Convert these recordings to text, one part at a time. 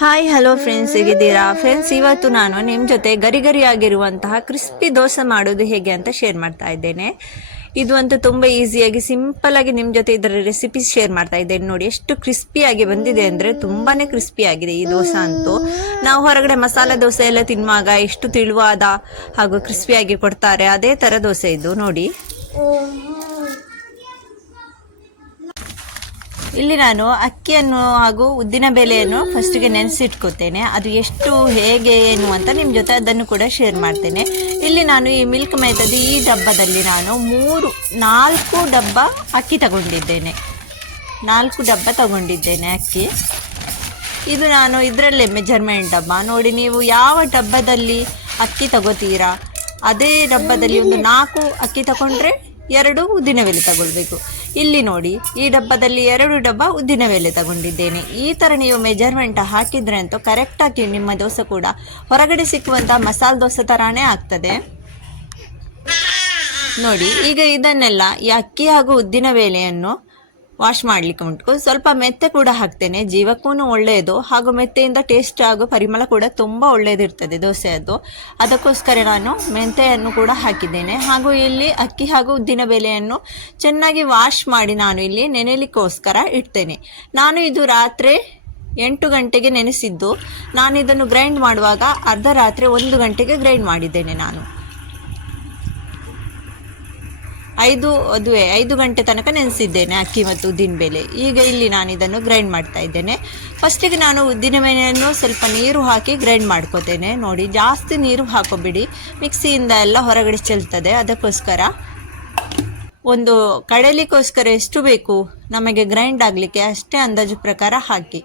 Hi hello friends, ಹೇಗಿದ್ದೀರಾ friends? ಇವತ್ತು ನಾನು ನಿಮ್ಮ ಜೊತೆ ಗರಿ ಗರಿಯಾಗಿರುವಂತಹ ಕ್ರಿಸ್ಪಿ ದೋಸೆ ಮಾಡೋದು ಹೇಗೆ ಅಂತ ಶೇರ್ ಮಾಡ್ತಾ ಇದ್ದೇನೆ. ಇದು ಅಂತೂ ತುಂಬ ಈಸಿಯಾಗಿ ಸಿಂಪಲ್ ಆಗಿ ನಿಮ್ಮ ಜೊತೆ ಇದರ ರೆಸಿಪಿ ಶೇರ್ ಮಾಡ್ತಾ ಇದ್ದೇನೆ. ನೋಡಿ ಎಷ್ಟು ಕ್ರಿಸ್ಪಿಯಾಗಿ ಬಂದಿದೆ ಅಂದರೆ ತುಂಬಾ ಕ್ರಿಸ್ಪಿ ಆಗಿದೆ ಈ ದೋಸೆ ಅಂತೂ. ನಾವು ಹೊರಗಡೆ ಮಸಾಲೆ ದೋಸೆ ಎಲ್ಲ ತಿನ್ನುವಾಗ ಎಷ್ಟು ತಿಳುವಾದ ಹಾಗೂ ಕ್ರಿಸ್ಪಿಯಾಗಿ ಕೊಡ್ತಾರೆ, ಅದೇ ಥರ ದೋಸೆ ಇದು ನೋಡಿ. ಇಲ್ಲಿ ನಾನು ಅಕ್ಕಿಯನ್ನು ಹಾಗೂ ಉದ್ದಿನ ಬೇಳೆಯನ್ನು ಫಸ್ಟಿಗೆ ನೆನೆಸಿಟ್ಕೋತೇನೆ. ಅದು ಎಷ್ಟು ಹೇಗೆ ಏನು ಅಂತ ನಿಮ್ಮ ಜೊತೆ ಅದನ್ನು ಕೂಡ ಶೇರ್ ಮಾಡ್ತೇನೆ. ಇಲ್ಲಿ ನಾನು ಈ ಮಿಲ್ಕ್ ಮೇದದ ಈ ಡಬ್ಬದಲ್ಲಿ ನಾನು 4 ಡಬ್ಬ ಅಕ್ಕಿ ತಗೊಂಡಿದ್ದೇನೆ. 4 ಡಬ್ಬ ತಗೊಂಡಿದ್ದೇನೆ ಅಕ್ಕಿ. ಇದು ನಾನು ಇದರಲ್ಲೇ ಮೆಜರ್ಮೆಂಟ್ ಡಬ್ಬ ನೋಡಿ. ನೀವು ಯಾವ ಡಬ್ಬದಲ್ಲಿ ಅಕ್ಕಿ ತಗೋತೀರಾ ಅದೇ ಡಬ್ಬದಲ್ಲಿ ಒಂದು 4 ಅಕ್ಕಿ ತಗೊಂಡ್ರೆ 2 ಉದ್ದಿನಬೇಳೆ ತಗೊಳ್ಬೇಕು. ಇಲ್ಲಿ ನೋಡಿ, ಈ ಡಬ್ಬದಲ್ಲಿ 2 ಡಬ್ಬ ಉದ್ದಿನಬೇಳೆ ತಗೊಂಡಿದ್ದೇನೆ. ಈ ಥರ ನೀವು ಮೆಜರ್ಮೆಂಟ್ ಹಾಕಿದ್ರೆ ಅಂತೂ ಕರೆಕ್ಟಾಗಿ ನಿಮ್ಮ ದೋಸೆ ಕೂಡ ಹೊರಗಡೆ ಸಿಕ್ಕುವಂಥ ಮಸಾಲೆ ದೋಸೆ ಥರನೇ ಆಗ್ತದೆ ನೋಡಿ. ಈಗ ಇದನ್ನೆಲ್ಲ ಈ ಅಕ್ಕಿ ಹಾಗೂ ಉದ್ದಿನಬೇಳೆಯನ್ನು ವಾಶ್ ಮಾಡಲಿಕ್ಕೆ ಉಂಟು. ಸ್ವಲ್ಪ ಮೆತ್ತೆ ಕೂಡ ಹಾಕ್ತೇನೆ, ಜೀವಕ್ಕೂ ಒಳ್ಳೆಯದು ಹಾಗೂ ಮೆತ್ತೆಯಿಂದ ಟೇಸ್ಟ್ ಹಾಗೂ ಪರಿಮಳ ಕೂಡ ತುಂಬ ಒಳ್ಳೆಯದಿರ್ತದೆ ದೋಸೆಯದ್ದು. ಅದಕ್ಕೋಸ್ಕರ ನಾನು ಮೆಂತೆಯನ್ನು ಕೂಡ ಹಾಕಿದ್ದೇನೆ. ಹಾಗೂ ಇಲ್ಲಿ ಅಕ್ಕಿ ಹಾಗೂ ಉದ್ದಿನ ಬೇಳೆಯನ್ನು ಚೆನ್ನಾಗಿ ವಾಶ್ ಮಾಡಿ ನಾನು ಇಲ್ಲಿ ನೆನೆಯಲಿಕ್ಕೋಸ್ಕರ ಇಡ್ತೇನೆ. ನಾನು ಇದು ರಾತ್ರಿ 8 ಗಂಟೆಗೆ ನೆನೆಸಿದ್ದು. ನಾನು ಇದನ್ನು ಗ್ರೈಂಡ್ ಮಾಡುವಾಗ ಅರ್ಧ ರಾತ್ರಿ 1 ಗಂಟೆಗೆ ಗ್ರೈಂಡ್ ಮಾಡಿದ್ದೇನೆ. ನಾನು 5 ಗಂಟೆ ತನಕ ನೆನೆಸಿದ್ದೇನೆ ಅಕ್ಕಿ ಮತ್ತು ಉದ್ದಿನಬೇಳೆ. ಈಗ ಇಲ್ಲಿ ನಾನು ಇದನ್ನು ಗ್ರೈಂಡ್ ಮಾಡ್ತಾ ಇದ್ದೇನೆ. ಫಸ್ಟಿಗೆ ನಾನು ಉದ್ದಿನಬೇಳೆಯನ್ನು ಸ್ವಲ್ಪ ನೀರು ಹಾಕಿ ಗ್ರೈಂಡ್ ಮಾಡ್ಕೋತೇನೆ ನೋಡಿ. ಜಾಸ್ತಿ ನೀರು ಹಾಕೋಬಿಡಿ, ಮಿಕ್ಸಿಯಿಂದ ಎಲ್ಲ ಹೊರಗಡೆ ಚೆಲ್ತದೆ. ಅದಕ್ಕೋಸ್ಕರ ಒಂದು ಕಡಲಿಕ್ಕೋಸ್ಕರ ಎಷ್ಟು ಬೇಕು ನಮಗೆ ಗ್ರೈಂಡ್ ಆಗಲಿಕ್ಕೆ ಅಷ್ಟೇ ಅಂದಾಜು ಪ್ರಕಾರ ಹಾಕಿ.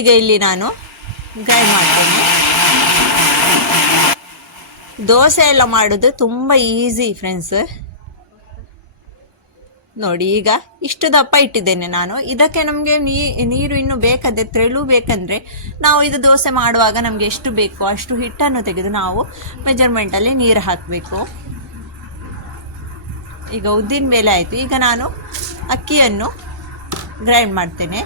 ಈಗ ಇಲ್ಲಿ ನಾನು ಗ್ರೈಂಡ್ ಮಾಡ್ತೇನೆ. ದೋಸೆ ಎಲ್ಲ ಮಾಡೋದು ತುಂಬ ಈಸಿ ಫ್ರೆಂಡ್ಸ್ ನೋಡಿ. ಈಗ ಇಷ್ಟು ದಪ್ಪ ಇಟ್ಟಿದ್ದೇನೆ ನಾನು. ಇದಕ್ಕೆ ನಮಗೆ ನೀರು ಇನ್ನು ಬೇಕಾದರೆ ತೆಳು ಬೇಕಂದರೆ ನಾವು ಇದು ದೋಸೆ ಮಾಡುವಾಗ ನಮಗೆ ಎಷ್ಟು ಬೇಕು ಅಷ್ಟು ಹಿಟ್ಟನ್ನು ತೆಗೆದು ನಾವು ಮೆಜರ್ಮೆಂಟಲ್ಲಿ ನೀರು ಹಾಕಬೇಕು. ಈಗ ಉದ್ದಿನ ಬೇಳೆ ಆಯಿತು. ಈಗ ನಾನು ಅಕ್ಕಿಯನ್ನು ಗ್ರೈಂಡ್ ಮಾಡ್ತೇನೆ.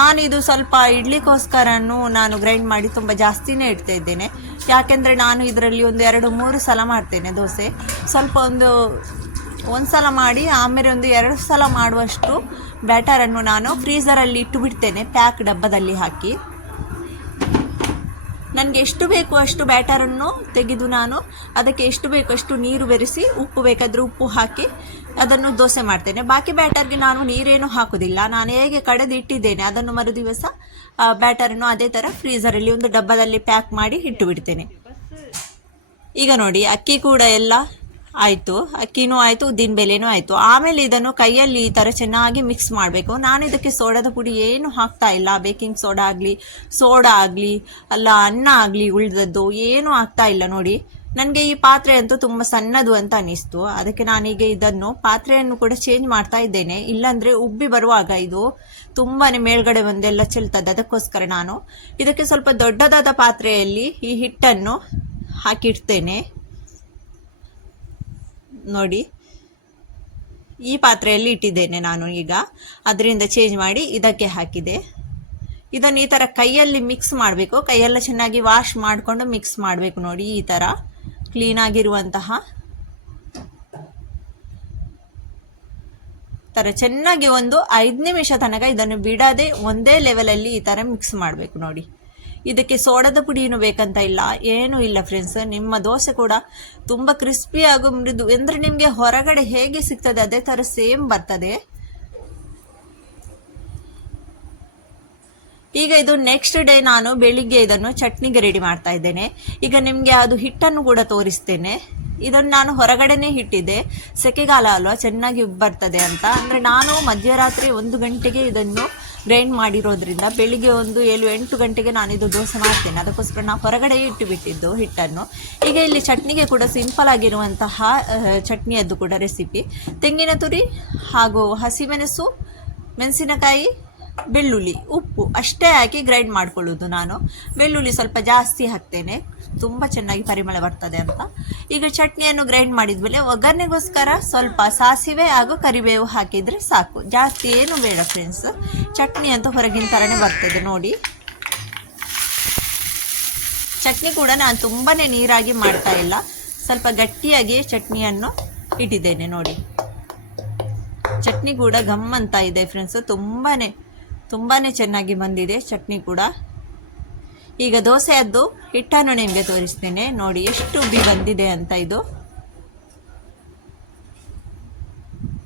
ನಾನಿದು ಸ್ವಲ್ಪ ಇಡ್ಲಿಕ್ಕೋಸ್ಕರನೂ ನಾನು ಗ್ರೈಂಡ್ ಮಾಡಿ ತುಂಬ ಜಾಸ್ತಿನೇ ಇಡ್ತಾ ಇದ್ದೇನೆ. ಯಾಕೆಂದರೆ ನಾನು ಇದರಲ್ಲಿ ಒಂದು 2-3 ಸಲ ಮಾಡ್ತೇನೆ ದೋಸೆ. ಸ್ವಲ್ಪ ಒಂದು ಸಲ ಮಾಡಿ ಆಮೇಲೆ ಒಂದು 2 ಸಲ ಮಾಡುವಷ್ಟು ಬ್ಯಾಟರನ್ನು ನಾನು ಫ್ರೀಝರಲ್ಲಿ ಇಟ್ಟು ಬಿಡ್ತೇನೆ, ಪ್ಯಾಕ್ ಡಬ್ಬದಲ್ಲಿ ಹಾಕಿ. ನನಗೆ ಎಷ್ಟು ಬೇಕು ಅಷ್ಟು ಬ್ಯಾಟರನ್ನು ತೆಗೆದು ನಾನು ಅದಕ್ಕೆ ಎಷ್ಟು ಬೇಕು ಅಷ್ಟು ನೀರು ಬೆರೆಸಿ, ಉಪ್ಪು ಬೇಕಾದರೆ ಉಪ್ಪು ಹಾಕಿ ಅದನ್ನು ದೋಸೆ ಮಾಡ್ತೇನೆ. ಬಾಕಿ ಬ್ಯಾಟರ್ಗೆ ನಾನು ನೀರೇನು ಹಾಕೋದಿಲ್ಲ. ನಾನು ಹೇಗೆ ಕಡೆದು ಇಟ್ಟಿದ್ದೇನೆ ಅದನ್ನು ಮರುದಿವಸ ಬ್ಯಾಟರನ್ನು ಅದೇ ಥರ ಫ್ರೀಝರಲ್ಲಿ ಒಂದು ಡಬ್ಬದಲ್ಲಿ ಪ್ಯಾಕ್ ಮಾಡಿ ಇಟ್ಟು ಬಿಡ್ತೇನೆ. ಈಗ ನೋಡಿ, ಅಕ್ಕಿ ಕೂಡ ಎಲ್ಲ ಆಯಿತು, ಅಕ್ಕಿನೂ ಆಯಿತು, ಉದ್ದಿನ ಬೇಳೆನೂ ಆಯಿತು. ಆಮೇಲೆ ಇದನ್ನು ಕೈಯಲ್ಲಿ ಈ ಥರ ಚೆನ್ನಾಗಿ ಮಿಕ್ಸ್ ಮಾಡಬೇಕು. ನಾನು ಇದಕ್ಕೆ ಸೋಡಾದ ಪುಡಿ ಏನು ಹಾಕ್ತಾ ಇಲ್ಲ. ಬೇಕಿಂಗ್ ಸೋಡಾ ಆಗಲಿ ಅಲ್ಲ ಅನ್ನ ಆಗಲಿ ಉಳಿದದ್ದು ಏನೂ ಆಗ್ತಾ ಇಲ್ಲ ನೋಡಿ. ನನಗೆ ಈ ಪಾತ್ರೆ ಅಂತೂ ತುಂಬ ಸಣ್ಣದು ಅಂತ ಅನ್ನಿಸ್ತು. ಅದಕ್ಕೆ ನಾನೀಗ ಇದನ್ನು ಪಾತ್ರೆಯನ್ನು ಕೂಡ ಚೇಂಜ್ ಮಾಡ್ತಾ ಇದ್ದೇನೆ. ಇಲ್ಲಾಂದರೆ ಉಬ್ಬಿ ಬರುವಾಗ ಇದು ತುಂಬಾ ಮೇಲ್ಗಡೆ ಬಂದೆಲ್ಲ ಚೆಲ್ತದೆ. ಅದಕ್ಕೋಸ್ಕರ ನಾನು ಇದಕ್ಕೆ ಸ್ವಲ್ಪ ದೊಡ್ಡದಾದ ಪಾತ್ರೆಯಲ್ಲಿ ಈ ಹಿಟ್ಟನ್ನು ಹಾಕಿಡ್ತೇನೆ ನೋಡಿ. ಈ ಪಾತ್ರೆಯಲ್ಲಿ ಇಟ್ಟಿದ್ದೇನೆ ನಾನು. ಈಗ ಅದರಿಂದ ಚೇಂಜ್ ಮಾಡಿ ಇದಕ್ಕೆ ಹಾಕಿದೆ. ಇದನ್ನು ಈ ಥರ ಕೈಯಲ್ಲಿ ಮಿಕ್ಸ್ ಮಾಡಬೇಕು. ಕೈಯೆಲ್ಲ ಚೆನ್ನಾಗಿ ವಾಶ್ ಮಾಡಿಕೊಂಡು ಮಿಕ್ಸ್ ಮಾಡಬೇಕು ನೋಡಿ. ಈ ಥರ ಕ್ಲೀನಾಗಿರುವಂತಹ ಥರ ಚೆನ್ನಾಗಿ ಒಂದು 5 ನಿಮಿಷ ತನಕ ಇದನ್ನು ಬಿಡದೆ ಒಂದೇ ಲೆವೆಲಲ್ಲಿ ಈ ಥರ ಮಿಕ್ಸ್ ಮಾಡಬೇಕು ನೋಡಿ. ಇದಕ್ಕೆ ಸೋಡಾದ ಪುಡಿನೂ ಬೇಕಂತ ಇಲ್ಲ, ಏನೂ ಇಲ್ಲ ಫ್ರೆಂಡ್ಸ್. ನಿಮ್ಮ ದೋಸೆ ಕೂಡ ತುಂಬ ಕ್ರಿಸ್ಪಿ ಹಾಗೂ ಮೃದು, ಅಂದರೆ ನಿಮಗೆ ಹೊರಗಡೆ ಹೇಗೆ ಸಿಗ್ತದೆ ಅದೇ ಥರ ಸೇಮ್ ಬರ್ತದೆ. ಈಗ ಇದು ನೆಕ್ಸ್ಟ್ ಡೇ ನಾನು ಬೆಳಿಗ್ಗೆ ಇದನ್ನು ಚಟ್ನಿಗೆ ರೆಡಿ ಮಾಡ್ತಾ ಇದ್ದೇನೆ. ಈಗ ನಿಮಗೆ ಅದು ಹಿಟ್ಟನ್ನು ಕೂಡ ತೋರಿಸ್ತೇನೆ. ಇದನ್ನು ನಾನು ಹೊರಗಡೆನೇ ಇಟ್ಟಿದ್ದೆ, ಸೆಕೆಗಾಲ ಅಲ್ವಾ ಚೆನ್ನಾಗಿ ಬರ್ತದೆ ಅಂತ. ಅಂದರೆ ನಾನು ಮಧ್ಯರಾತ್ರಿ 1 ಗಂಟೆಗೆ ಇದನ್ನು ಗ್ರೈಂಡ್ ಮಾಡಿರೋದ್ರಿಂದ ಬೆಳಿಗ್ಗೆ ಒಂದು 7-8 ಗಂಟೆಗೆ ನಾನು ಇದು ದೋಸೆ ಮಾಡ್ತೇನೆ. ಅದಕ್ಕೋಸ್ಕರ ನಾವು ಹೊರಗಡೆ ಇಟ್ಟು ಬಿಟ್ಟಿದ್ದು ಹಿಟ್ಟನ್ನು. ಈಗ ಇಲ್ಲಿ ಚಟ್ನಿಗೆ ಕೂಡ ಸಿಂಪಲ್ ಆಗಿರುವಂತಹ ಚಟ್ನಿಯದ್ದು ಕೂಡ ರೆಸಿಪಿ. ತೆಂಗಿನ ತುರಿ ಹಾಗೂ ಹಸಿಮೆಣಸು, ಮೆಣಸಿನಕಾಯಿ ಬೆಳ್ಳುಳ್ಳಿ, ಉಪ್ಪು ಅಷ್ಟೇ ಹಾಕಿ ಗ್ರೈಂಡ್ ಮಾಡ್ಕೊಳ್ಳೋದು ನಾನು. ಬೆಳ್ಳುಳ್ಳಿ ಸ್ವಲ್ಪ ಜಾಸ್ತಿ ಹಾಕ್ತೇನೆ, ತುಂಬ ಚೆನ್ನಾಗಿ ಪರಿಮಳ ಬರ್ತದೆ ಅಂತ. ಈಗ ಚಟ್ನಿಯನ್ನು ಗ್ರೈಂಡ್ ಮಾಡಿದ್ಮೇಲೆ ಒಗ್ಗರಣೆಗೋಸ್ಕರ ಸ್ವಲ್ಪ ಸಾಸಿವೆ ಹಾಗೂ ಕರಿಬೇವು ಹಾಕಿದರೆ ಸಾಕು, ಜಾಸ್ತಿ ಏನು ಬೇಡ ಫ್ರೆಂಡ್ಸ್. ಚಟ್ನಿ ಅಂತೂ ಹೊರಗಿನ ಥರನೇ ಬರ್ತದೆ ನೋಡಿ. ಚಟ್ನಿ ಕೂಡ ನಾನು ತುಂಬಾ ನೀರಾಗಿ ಮಾಡ್ತಾ ಇಲ್ಲ, ಸ್ವಲ್ಪ ಗಟ್ಟಿಯಾಗಿ ಚಟ್ನಿಯನ್ನು ಇಟ್ಟಿದ್ದೇನೆ ನೋಡಿ. ಚಟ್ನಿ ಕೂಡ ಘಮ್ ಅಂತ ಇದೆ ಫ್ರೆಂಡ್ಸ್, ತುಂಬಾ ಚೆನ್ನಾಗಿ ಬಂದಿದೆ ಚಟ್ನಿ ಕೂಡ. ಈಗ ದೋಸೆಯದ್ದು ಹಿಟ್ಟನ್ನು ನಿಮಗೆ ತೋರಿಸ್ತೇನೆ ನೋಡಿ, ಎಷ್ಟು ಉಬ್ಬಿ ಬಂದಿದೆ ಅಂತ. ಇದು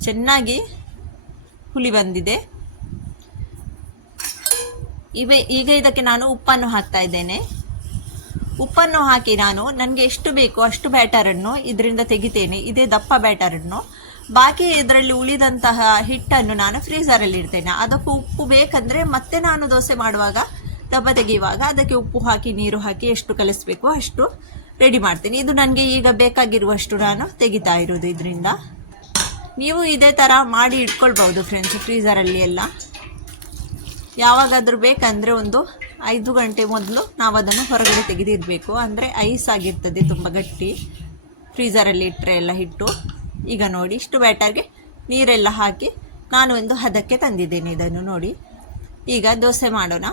ಚೆನ್ನಾಗಿ ಹುಳಿ ಬಂದಿದೆ. ಈಗ ಇದಕ್ಕೆ ನಾನು ಉಪ್ಪನ್ನು ಹಾಕ್ತಾ ಇದ್ದೇನೆ. ಉಪ್ಪನ್ನು ಹಾಕಿ ನನಗೆ ಎಷ್ಟು ಬೇಕೋ ಅಷ್ಟು ಬ್ಯಾಟರನ್ನು ಇದರಿಂದ ತೆಗಿತೇನೆ, ಇದೇ ದಪ್ಪ ಬ್ಯಾಟರನ್ನು. ಬಾಕಿ ಇದರಲ್ಲಿ ಉಳಿದಂತಹ ಹಿಟ್ಟನ್ನು ನಾನು ಫ್ರೀಸರಲ್ಲಿ ಇಡ್ತೇನೆ. ಅದಕ್ಕೂ ಉಪ್ಪು ಬೇಕಂದರೆ ಮತ್ತೆ ನಾನು ದೋಸೆ ಮಾಡುವಾಗ ದಬ್ಬ ತೆಗೆಯುವಾಗ ಅದಕ್ಕೆ ಉಪ್ಪು ಹಾಕಿ ನೀರು ಹಾಕಿ ಎಷ್ಟು ಕಲಿಸ್ಬೇಕು ಅಷ್ಟು ರೆಡಿ ಮಾಡ್ತೇನೆ. ಇದು ನನಗೆ ಈಗ ಬೇಕಾಗಿರುವಷ್ಟು ನಾನು ತೆಗಿತಾ ಇರೋದು ಇದರಿಂದ. ನೀವು ಇದೇ ಥರ ಮಾಡಿ ಇಟ್ಕೊಳ್ಬೋದು ಫ್ರೆಂಡ್ಸ್ ಫ್ರೀಸರಲ್ಲಿ ಎಲ್ಲ. ಯಾವಾಗಾದರೂ ಬೇಕಂದರೆ ಒಂದು 5 ಗಂಟೆ ಮೊದಲು ನಾವು ಅದನ್ನು ಹೊರಗಡೆ ತೆಗೆದಿರಬೇಕು, ಅಂದರೆ ಐಸ್ ಆಗಿರ್ತದೆ ತುಂಬ ಗಟ್ಟಿ ಫ್ರೀಸರಲ್ಲಿ ಇಟ್ಟರೆ ಎಲ್ಲ ಹಿಟ್ಟು. ಈಗ ನೋಡಿ ಇಷ್ಟು ಬ್ಯಾಟರ್ಗೆ ನೀರೆಲ್ಲ ಹಾಕಿ ನಾನು ಒಂದು ಹದಕ್ಕೆ ತಂದಿದ್ದೇನೆ ಇದನ್ನು ನೋಡಿ. ಈಗ ದೋಸೆ ಮಾಡೋಣ.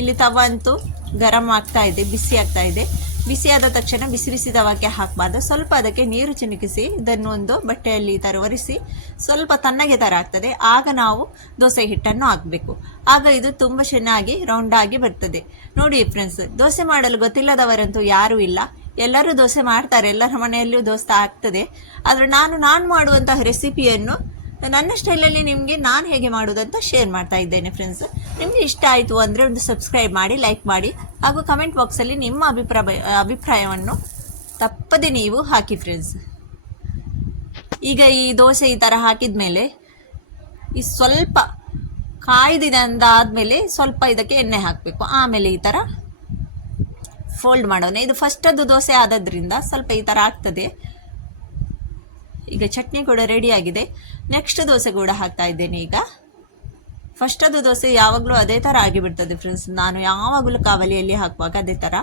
ಇಲ್ಲಿ ತವ ಅಂತೂ ಗರಂ ಆಗ್ತಾ ಇದೆ, ಬಿಸಿ ಆಗ್ತಾ ಇದೆ. ಬಿಸಿ ಆದ ತಕ್ಷಣ ಬಿಸಿ ಬಿಸಿ ತವಕ್ಕೆ ಹಾಕಬಾರ್ದು, ಸ್ವಲ್ಪ ಅದಕ್ಕೆ ನೀರು ಚಿಮುಕಿಸಿ ಇದನ್ನು ಒಂದು ಬಟ್ಟೆಯಲ್ಲಿ ಈ ಥರ ಒರೆಸಿ ಸ್ವಲ್ಪ ತಣ್ಣಗೆ ಥರ ಆಗ್ತದೆ. ಆಗ ನಾವು ದೋಸೆ ಹಿಟ್ಟನ್ನು ಹಾಕಬೇಕು, ಆಗ ಇದು ತುಂಬ ಚೆನ್ನಾಗಿ ರೌಂಡಾಗಿ ಬರ್ತದೆ ನೋಡಿ ಫ್ರೆಂಡ್ಸ್. ದೋಸೆ ಮಾಡಲು ಗೊತ್ತಿಲ್ಲದವರಂತೂ ಯಾರೂ ಇಲ್ಲ, ಎಲ್ಲರೂ ದೋಸೆ ಮಾಡ್ತಾರೆ, ಎಲ್ಲರ ಮನೆಯಲ್ಲಿಯೂ ದೋಸೆ ಆಗ್ತದೆ. ಆದರೆ ನಾನು ಮಾಡುವಂತಹ ರೆಸಿಪಿಯನ್ನು ನನ್ನ ಸ್ಟೈಲಲ್ಲಿ ನಿಮಗೆ ನಾನು ಹೇಗೆ ಮಾಡೋದಂತ ಶೇರ್ ಮಾಡ್ತಾ ಇದ್ದೇನೆ ಫ್ರೆಂಡ್ಸ್. ನಿಮಗೆ ಇಷ್ಟ ಆಯಿತು ಅಂದರೆ ಒಂದು ಸಬ್ಸ್ಕ್ರೈಬ್ ಮಾಡಿ, ಲೈಕ್ ಮಾಡಿ, ಹಾಗೂ ಕಮೆಂಟ್ ಬಾಕ್ಸಲ್ಲಿ ನಿಮ್ಮ ಅಭಿಪ್ರಾಯವನ್ನು ತಪ್ಪದೆ ನೀವು ಹಾಕಿ ಫ್ರೆಂಡ್ಸ್. ಈಗ ಈ ದೋಸೆ ಈ ಥರ ಹಾಕಿದ ಮೇಲೆ ಈ ಸ್ವಲ್ಪ ಕಾಯ್ದಿನಂದಾದಮೇಲೆ ಸ್ವಲ್ಪ ಇದಕ್ಕೆ ಎಣ್ಣೆ ಹಾಕಬೇಕು, ಆಮೇಲೆ ಈ ಥರ ಫೋಲ್ಡ್ ಮಾಡೋಣ. ಇದು ಫಸ್ಟದ್ದು ದೋಸೆ ಆದದ್ರಿಂದ ಸ್ವಲ್ಪ ಈ ಥರ ಆಗ್ತದೆ. ಈಗ ಚಟ್ನಿ ಕೂಡ ರೆಡಿ ಆಗಿದೆ. ನೆಕ್ಸ್ಟ್ ದೋಸೆ ಕೂಡ ಹಾಕ್ತಾ ಇದ್ದೇನೆ. ಈಗ ಫಸ್ಟದ್ದು ದೋಸೆ ಯಾವಾಗಲೂ ಅದೇ ಥರ ಆಗಿಬಿಡ್ತದೆ ಫ್ರೆಂಡ್ಸ್, ನಾನು ಯಾವಾಗಲೂ ಕಾವಲಿಯಲ್ಲಿ ಹಾಕುವಾಗ ಅದೇ ಥರ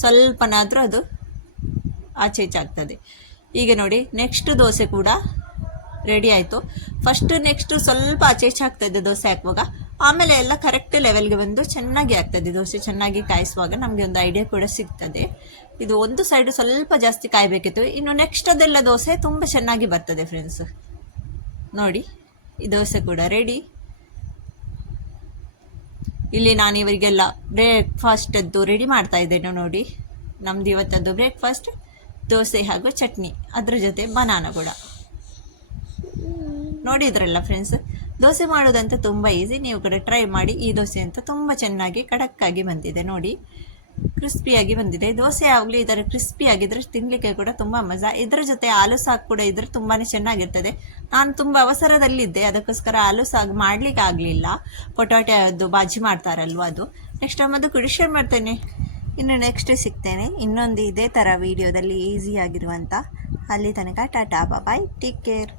ಸ್ವಲ್ಪನಾದರೂ ಅದು ಆಚೆ ಈಚೆ ಆಗ್ತದೆ. ಈಗ ನೋಡಿ ನೆಕ್ಸ್ಟ್ ದೋಸೆ ಕೂಡ ರೆಡಿ ಆಯಿತು. ನೆಕ್ಸ್ಟ್ ಸ್ವಲ್ಪ ಆಚೆ ಈಚೆ ಆಗ್ತದೆ ದೋಸೆ ಹಾಕುವಾಗ, ಆಮೇಲೆ ಎಲ್ಲ ಕರೆಕ್ಟ್ ಲೆವೆಲ್ಗೆ ಬಂದು ಚೆನ್ನಾಗಿ ಆಗ್ತದೆ. ದೋಸೆ ಚೆನ್ನಾಗಿ ಕಾಯಿಸುವಾಗ ನಮಗೆ ಒಂದು ಐಡಿಯಾ ಕೂಡ ಸಿಗ್ತದೆ. ಇದು ಒಂದು ಸೈಡು ಸ್ವಲ್ಪ ಜಾಸ್ತಿ ಕಾಯಬೇಕಿತ್ತು, ಇನ್ನು ನೆಕ್ಸ್ಟ್ ಅದೆಲ್ಲ ದೋಸೆ ತುಂಬ ಚೆನ್ನಾಗಿ ಬರ್ತದೆ ಫ್ರೆಂಡ್ಸ್. ನೋಡಿ ಈ ದೋಸೆ ಕೂಡ ರೆಡಿ. ಇಲ್ಲಿ ನಾನು ಇವರಿಗೆಲ್ಲ ಬ್ರೇಕ್ಫಾಸ್ಟದ್ದು ರೆಡಿ ಮಾಡ್ತಾ ಇದ್ದೇನೆ ನೋಡಿ. ನಮ್ದು ಇವತ್ತದ್ದು ಬ್ರೇಕ್ಫಾಸ್ಟ್ ದೋಸೆ ಹಾಗೂ ಚಟ್ನಿ, ಅದ್ರ ಜೊತೆ ಬನಾನಾ ಕೂಡ. ನೋಡಿದ್ರಲ್ಲ ಫ್ರೆಂಡ್ಸ್, ದೋಸೆ ಮಾಡೋದಂತ ತುಂಬ ಈಸಿ, ನೀವು ಕೂಡ ಟ್ರೈ ಮಾಡಿ. ಈ ದೋಸೆ ಅಂತ ತುಂಬ ಚೆನ್ನಾಗಿ ಕಡಕ್ಕಾಗಿ ಬಂದಿದೆ ನೋಡಿ, ಕ್ರಿಸ್ಪಿಯಾಗಿ ಬಂದಿದೆ. ದೋಸೆ ಯಾವಾಗಲೂ ಈ ಥರ ಕ್ರಿಸ್ಪಿ ಆಗಿದ್ರೆ ತಿನ್ನಲಿಕ್ಕೆ ಕೂಡ ತುಂಬ ಮಜಾ. ಇದರ ಜೊತೆ ಆಲೂ ಸಾಕು ಕೂಡ ಇದ್ರೆ ತುಂಬಾ ಚೆನ್ನಾಗಿರ್ತದೆ. ನಾನು ತುಂಬ ಅವಸರದಲ್ಲಿದ್ದೆ, ಅದಕ್ಕೋಸ್ಕರ ಆಲೂ ಸಾಗು ಮಾಡಲಿಕ್ಕೆ ಆಗಲಿಲ್ಲ. ಪೊಟಾಟೋದು ಬಾಜಿ ಮಾಡ್ತಾರಲ್ವ ಅದು. ನೆಕ್ಸ್ಟ್ ಟೈಮ್ ಅದು ಕೂಡ ಶೇರ್ ಮಾಡ್ತೇನೆ. ಇನ್ನು ನೆಕ್ಸ್ಟ್ ಸಿಗ್ತೇನೆ ಇನ್ನೊಂದು ಇದೇ ಥರ ವೀಡಿಯೋದಲ್ಲಿ ಈಸಿಯಾಗಿರುವಂಥ. ಅಲ್ಲಿ ತನಕ ಟಾಟಾ ಬಾಯ್, ಟೇಕ್ ಕೇರ್.